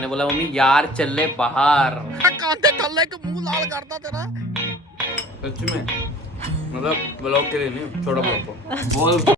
मैंने बोला मम्मी यार चल ले बाहर। कांटे तल्ले के मुंह लाल करता तेरा। सच में मतलब ब्लॉग के लिए नहीं, छोटा ब्लॉग को बोल।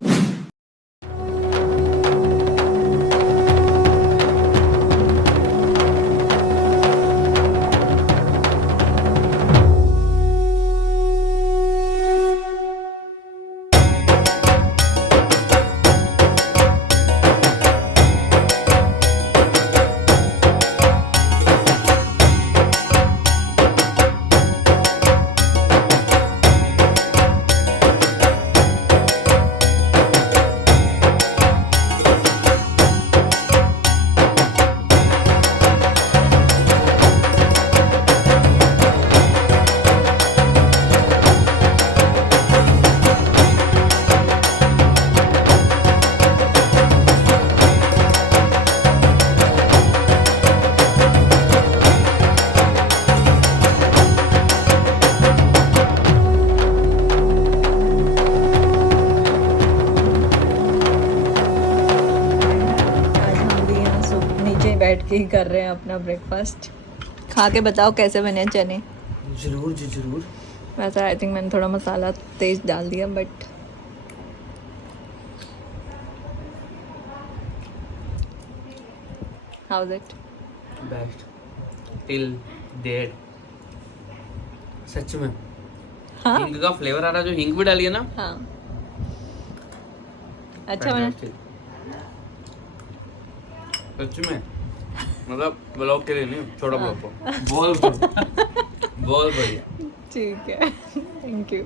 बैठ के ही कर रहे हैं अपना ब्रेकफास्ट। खा के बताओ कैसे बने चने। जरूर जी जरूर। वैसे आई थिंक मैंने थोड़ा मसाला तेज डाल दिया, but how is it? Best till date. सच में हाँ हिंग का फ्लेवर आ रहा है, जो हिंग भी डाली है ना। हाँ अच्छा बना। सच में मतलब ब्लॉग के लिए नहीं, छोटा ब्लॉग को बोल। बोल बढ़िया। ठीक है थैंक यू।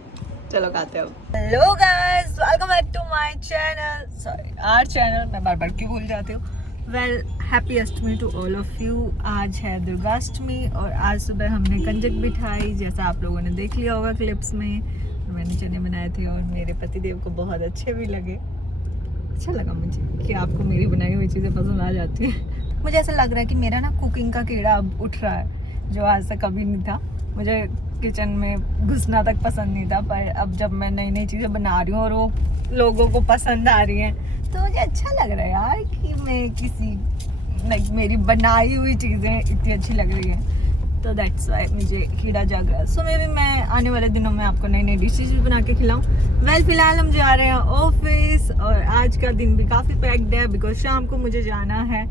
चलो खाते हो। Hello guys, welcome back to my channel, sorry our channel. मैं बार बार क्यों भूल जाती हूँ। Well happy Ashtami to all of you. आज है दुर्गाष्टमी और आज सुबह हमने कंजक बिठाई, जैसा आप लोगों ने देख लिया होगा क्लिप्स में। मैंने चने बनाए थे और मेरे पतिदेव को बहुत अच्छे भी लगे। अच्छा लगा मुझे कि आपको मेरी बनाई हुई चीज़ें पसंद आ जाती हैं। मुझे ऐसा लग रहा है कि मेरा ना कुकिंग का कीड़ा अब उठ रहा है, जो आज तक कभी नहीं था। मुझे किचन में घुसना तक पसंद नहीं था, पर अब जब मैं नई नई चीज़ें बना रही हूँ और वो लोगों को पसंद आ रही हैं, तो मुझे अच्छा लग रहा है यार कि मैं किसी मेरी बनाई हुई चीज़ें इतनी अच्छी लग रही हैं। तो दैट्स वाई मुझे कीड़ा जाग रहा है। सो मे भी मैं आने वाले दिनों में आपको नई नई डिशेज भी बना के खिलाऊँ। वेल फिलहाल हम जा रहे हैं ऑफिस और आज का दिन भी काफ़ी पैक्ड है, बिकॉज शाम को मुझे जाना है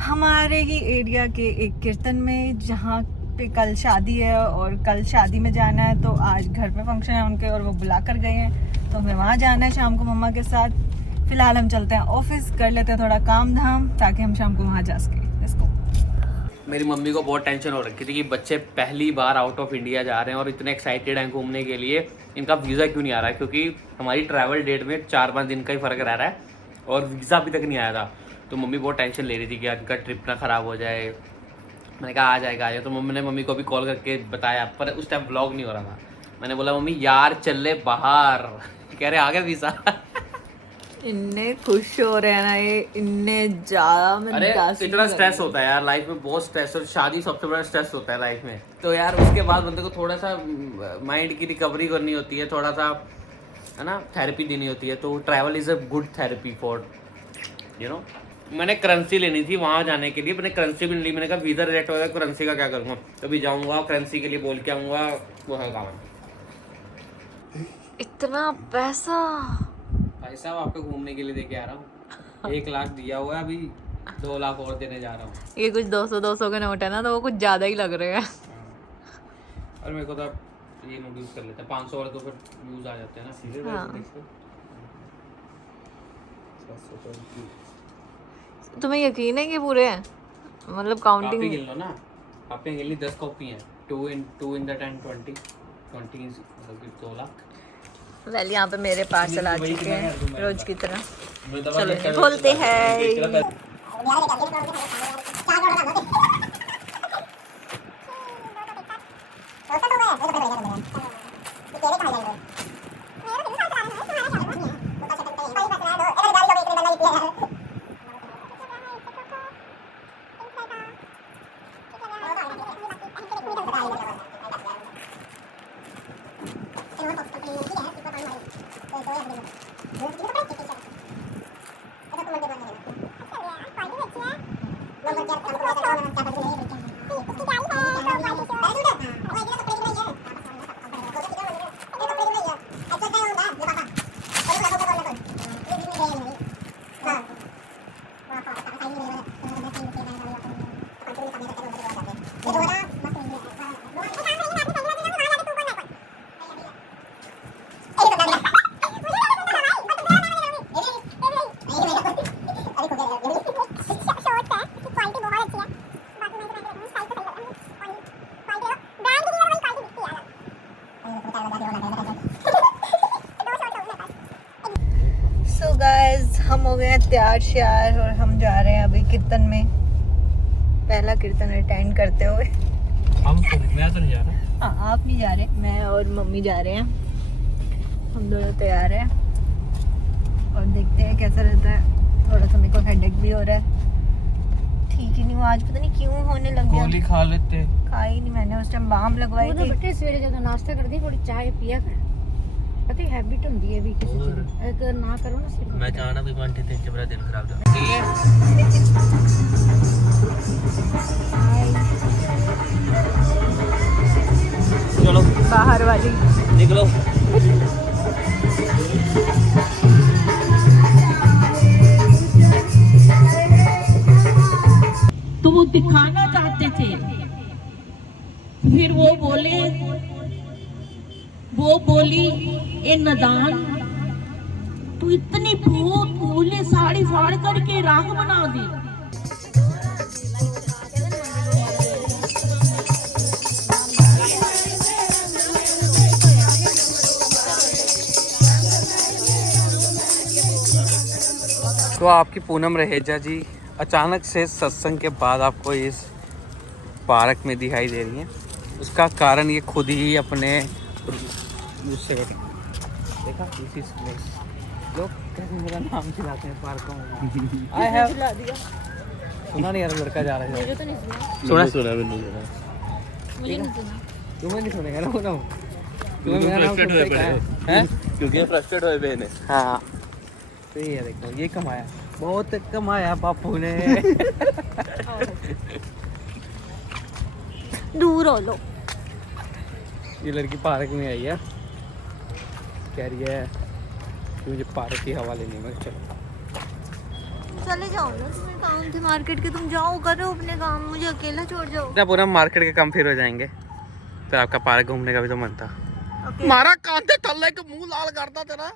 हमारे ही एरिया के एक कीर्तन में, जहाँ पे कल शादी है और कल शादी में जाना है। तो आज घर पे फंक्शन है उनके और वो बुला कर गए हैं, तो हमें वहाँ जाना है शाम को मम्मा के साथ। फिलहाल हम चलते हैं ऑफिस, कर लेते हैं थोड़ा काम धाम ताकि हम शाम को वहाँ जा सकें। इसको मेरी मम्मी को बहुत टेंशन हो रखी थी कि बच्चे पहली बार आउट ऑफ इंडिया जा रहे हैं और इतने एक्साइटेड हैं घूमने के लिए, इनका वीज़ा क्यों नहीं आ रहा है, क्योंकि हमारी ट्रैवल डेट में 4-5 दिन का ही फ़र्क रह रहा है और वीज़ा अभी तक नहीं आया था। तो मम्मी बहुत टेंशन ले रही थी कि इनका ट्रिप ना ख़राब हो जाए। मैंने कहा आ जाएगा। तो मम्मी ने मम्मी को भी कॉल करके बताया, पर उस टाइम व्लॉग नहीं हो रहा था। मैंने बोला मम्मी यार चल ले बाहर। कह रहे आ गया वीज़ा। इतने खुश हो रहे हैं ना ये, इतने ज्यादा। अरे इतना स्ट्रेस होता है यार लाइफ में, बहुत स्ट्रेस। और शादी सबसे बड़ा स्ट्रेस होता है लाइफ में। तो यार उसके बाद बंदे को थोड़ा सा माइंड की रिकवरी करनी होती है, थोड़ा सा है ना थेरेपी देनी होती है। तो travel is a good therapy for you know. मैंने करेंसी लेनी थी वहाँ जाने के लिए, मैंने करेंसी भी नहीं ली। मैंने कहा वीज़ा रिजेक्ट हो गया, करेंसी का क्या करूँगा। कभी जाऊँगा करेंसी के लिए बोल के आऊँगा, वो है काम। इतना पैसा पैसा आपको घूमने के लिए दे के आ रहा हूँ। 1 लाख दिया हुआ है, अभी 2 लाख और देने जा रहा हूँ। ये कुछ 200 के नोट है ना, तो वो कुछ ज्यादा ही लग रहे हैं। और मेरे को तो ये नोट यूज़ कर लेते हैं 500 वाले, तो फिर यूज़ आ जाते हैं ना सीधे। हाँ। तुम्हें यकीन है कि पूरे हैं, मतलब काउंटिंग? कॉपी गिन लो ना, कॉपी गिन ली 10 कॉपी हैं। 2 in the 10 20 20 2 लाख। वेल यहाँ पे मेरे पार्सल आ चुके हैं रोज की तरह। चलो बोलते हैं। सो गाइस हम हो गए हैं तैयार श्यार और हम जा रहे हैं अभी कीर्तन में, पहला कीर्तन अटेंड करते हुए। मैं तो नहीं जा रहा। हाँ आप नहीं जा रहे, मैं और मम्मी जा रहे हैं, हम दोनों तैयार हैं और देखते हैं कैसा रहता है। थोड़ा सा मेरे को हेडेक भी हो रहा है, ठीक ही नहीं हुआ आज, पता नहीं क्यों होने लग गया। गोली खा लेते। खाई नहीं मैंने, उस टाइम बाम लगवाई थी। बेटे सवेरे ਜਦੋਂ नाश्ता करदी थोड़ी चाय पिया कर, पता है हैबिट ਹੁੰਦੀ ਹੈ ਵੀ ਕਿਸੇ ਚੀਜ਼ ਦੀ, ਅਗਰ ਨਾ ਕਰੋ ਨਾ ਸਿਰ मैं चाहना भी घंटे तीन से मेरा दिन खराब जाए। चलो बाहर वाली निकलो। तो वो दिखाना चाहते थे, फिर वो बोली ए नदान, तू इतनी भूले साड़ी फाड़ करके राख बना दी। तो आपकी पूनम रहेजा जी अचानक से सत्संग के बाद आपको इस पार्क में दिखाई दे रही हैं। उसका कारण ये खुद ही अपने उससे देखा इसी लोग कैसे मेरा नाम खिलाते हैं पार्कों में। आई हैव सुना नहीं यार, लड़का जा रहा है। मुझे तो नहीं सुना मुझे नहीं सुना। तुम्हें नहीं सुनेगा ना पूनम, तुम्हें मेरा नाम सुनते क्या है? क्योंकि फ्रस्ट्रेट हुए बहन है। हाँ तो ये देखो, ये कमाया, बहुत कमाया बापू ने। दूर हो लो। ये लड़की पार्क में आई है, कह रही है कि मुझे पार्क की हवा लेनी है। चलो चले जाओ ना, तुम्हें काम थे मार्केट के, तुम जाओ करो अपने काम, मुझे अकेला छोड़ जाओ। जब पूरा मार्केट के कम फिर हो जाएंगे तो आपका पार्क घूमने का भी तो मन था। मारा कांते तल्ले के मुंह लाल करता तेरा।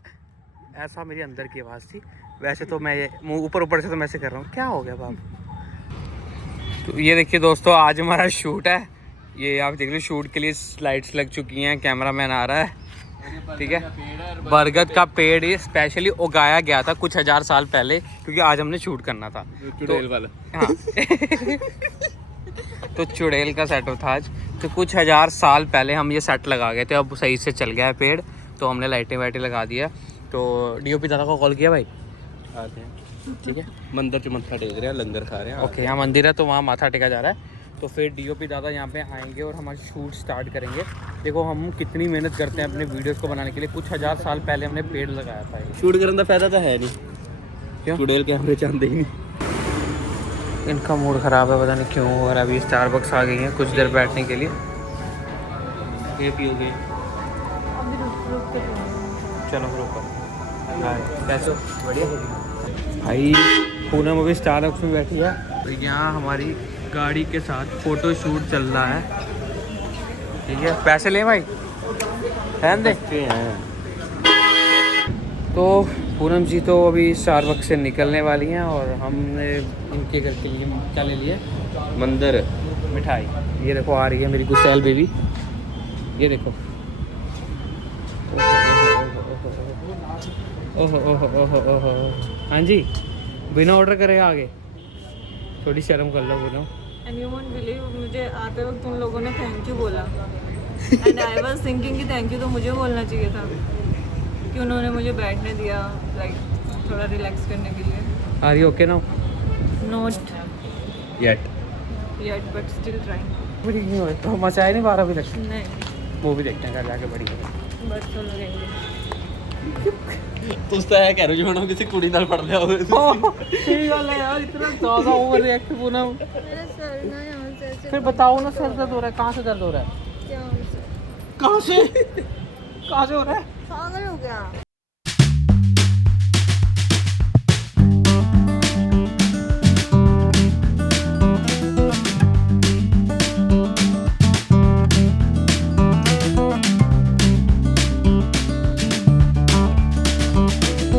ऐसा मेरी अंदर की आवाज़ थी। वैसे तो मैं ये मुंह ऊपर से तो मैं ऐसे कर रहा हूँ, क्या हो गया बाप। तो ये देखिए दोस्तों, आज हमारा शूट है। ये आप देख लो, शूट के लिए लाइट्स लग चुकी हैं, कैमरामैन आ रहा है, ठीक है। बरगद का पेड़ ये स्पेशली उगाया गया था कुछ 1000 साल पहले, क्योंकि आज हमने शूट करना था। चुड़ैल वाला। हाँ तो चुड़ैल का सेटअप था आज, तो कुछ 1000 साल पहले हम ये सेट लगा गए थे। अब सही से चल गया है पेड़, तो हमने लाइटें वाइटें लगा दिया। तो डीओपी दादा को कॉल किया भाई, आते हैं ठीक है। मंदिर च मत्था टेक रहे हैं, लंगर खा रहे हैं। ओके, यहाँ मंदिर है तो वहाँ माथा टेका जा रहा है। तो फिर डीओपी दादा यहाँ पे आएंगे और हमारा शूट स्टार्ट करेंगे। देखो हम कितनी मेहनत करते हैं अपने वीडियोस को बनाने के लिए। कुछ 1000 साल पहले हमने पेड़ लगाया था। शूट करने का फायदा तो है नहीं, क्यों? चुड़ैल कैमरे चाहते ही नहीं। इनका मूड ख़राब है, पता नहीं क्यों। और अभी स्टारबक्स आ गई हैं कुछ देर बैठने के लिए। ये पियोगे? चलो रुको। कैसे हो? बढ़िया भाई। पूनम अभी स्टारबक्स में बैठी है। तो यहाँ हमारी गाड़ी के साथ फ़ोटो शूट चल रहा है, ठीक है। पैसे ले भाई, रहने दे। तो पूनम जी तो अभी स्टारबक्स से निकलने वाली हैं और हमने इनके घर के लिए क्या ले लिया? मंदिर मिठाई। ये देखो आ रही है मेरी गुस्सैल बेबी, ये देखो। ओहो ओहो ओहो ओहो। हाँ जी, बिना ऑर्डर करे आगे, थोड़ी शर्म कर लो Poonam. And you won't believe, मुझे आते वक्त तुम लोगों ने थैंक यू बोला। And I was thinking कि थैंक यू तो मुझे बोलना चाहिए था, कि उन्होंने मुझे बैठने दिया, लाइक थोड़ा रिलैक्स करने के लिए। Are you okay now? Not yet yet, but still trying. तो मचाया नहीं 12 अभी तक। नहीं, मूवी देखते हैं घर जाके, बड़ी बट सुन लेंगे। ਤੁਸੀਂ ਤਾਂ ਇਹ ਕਹਿ ਰਹੇ ਹੋ ਜਿਵੇਂ ਕਿਸੇ ਕੁੜੀ ਨਾਲ ਪੜ ਲਿਆ ਹੋਵੇ सही गल है यार, इतना ज्यादा ओवर रिएक्ट पूनम। मेरा सर ना यहाँ से ऐसे फिर बताओ ना, सर दर्द हो रहा है, कहाँ से दर्द हो रहा है? क्या कहाँ से हो रहा है? पागल हो गया।